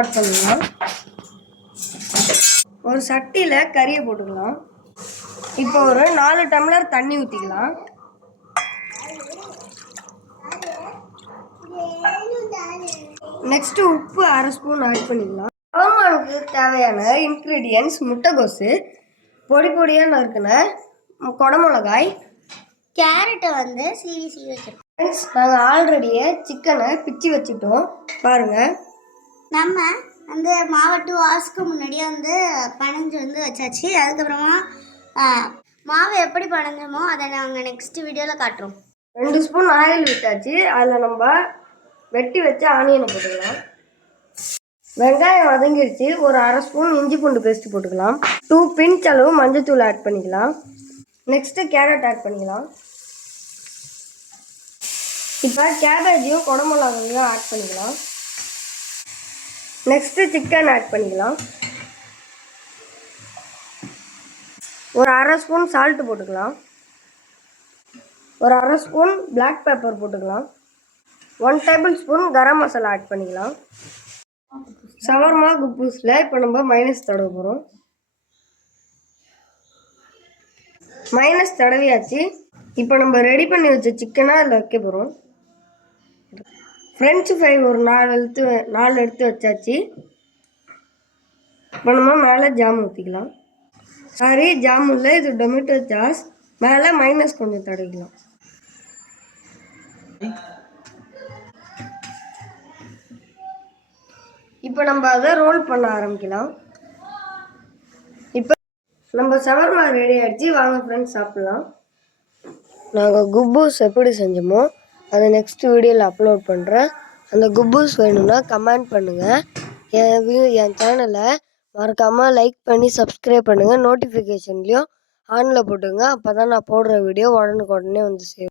Start பண்ணலாம். ஒரு சட்டியில் கறியை போட்டுக்கலாம். இப்போ ஒரு 4 டம்ளர் தண்ணி ஊற்றிக்கலாம். நெக்ஸ்ட்டு உப்பு 1/2 ஸ்பூன் ஆட் பண்ணிக்கலாம். ஷவர்மாவுக்கு தேவையான இன்க்ரீடியன்ஸ் முட்டைகோசு, பொடி பொடியாக நறுக்கின குடமிளகாய், கேரட்டை வந்து சீவி வச்சிருக்கோம். நாங்கள் ஆல்ரெடியே சிக்கனை பிச்சு வச்சுட்டோம் பாருங்கள். நம்ம அந்த மாவட்டு வாசுக்கு முன்னாடியே வந்து பனைஞ்சு வந்து வச்சாச்சு. அதுக்கப்புறமா மாவு எப்படி பனைஞ்சோமோ அதை நாங்கள் நெக்ஸ்ட் வீடியோவில் காட்டுறோம். 2 ஸ்பூன் ஆயில் விட்டாச்சு. அதில் நம்ம வெட்டி வச்ச ஆனியனை போட்டுக்கலாம். வெங்காயம் வதங்கிடுச்சு. ஒரு 1/2 ஸ்பூன் இஞ்சி பூண்டு பேஸ்ட் போட்டுக்கலாம். 2 பிஞ்ச் அளவு மஞ்சத்தூள் ஆட் பண்ணிக்கலாம். நெக்ஸ்ட்டு கேரட் ஆட் பண்ணிக்கலாம். இப்போ கேபேஜையும் குடமிளகாயும் ஆட் பண்ணிக்கலாம். நெக்ஸ்ட்டு சிக்கன் ஆட் பண்ணிக்கலாம். ஒரு 1/2 ஸ்பூன் சால்ட்டு போட்டுக்கலாம். ஒரு 1/2 ஸ்பூன் பிளாக் பெப்பர் போட்டுக்கலாம். 1 table spoon garam masala add பண்ணிக்கலாம். ஷவர்மா குப்பூஸில் இப்போ நம்ம மைனஸ் தடவ போகிறோம். மைனஸ் தடவியாச்சு. இப்போ நம்ம ரெடி பண்ணி வச்ச சிக்கனை அதில் வைக்க போகிறோம். ஃப்ரெஞ்சு ஃப்ரை ஒரு 4 எடுத்து வச்சாச்சு. இப்போ நம்ம மேலே ஜாம் ஊற்றிக்கலாம். சாரி, ஜாம் இல்லை, இது டொமேட்டோ சாஸ். மேலே மைனஸ் கொஞ்சம் தடவிக்கலாம். இப்போ நம்ம அதை ரோல் பண்ண ஆரம்பிக்கலாம். இப்போ நம்ம ஷவர்மா ரெடி ஆகிடுச்சு. வாங்க ஃப்ரெண்ட்ஸ் சாப்பிட்லாம். நாங்கள் குப்பூஸ் எப்படி செஞ்சோமோ அதை நெக்ஸ்ட் வீடியோவில் அப்லோட் பண்ணுறேன். அந்த குப்பூஸ் வேணும்னா கமெண்ட் பண்ணுங்கள். என் சேனலை மறக்காமல் லைக் பண்ணி சப்ஸ்கிரைப் பண்ணுங்கள். நோட்டிஃபிகேஷன்லேயும் ஆனில் போட்டுங்க. அப்போ தான் நான் போடுற வீடியோ உடனுக்குடனே வந்து சேரும்.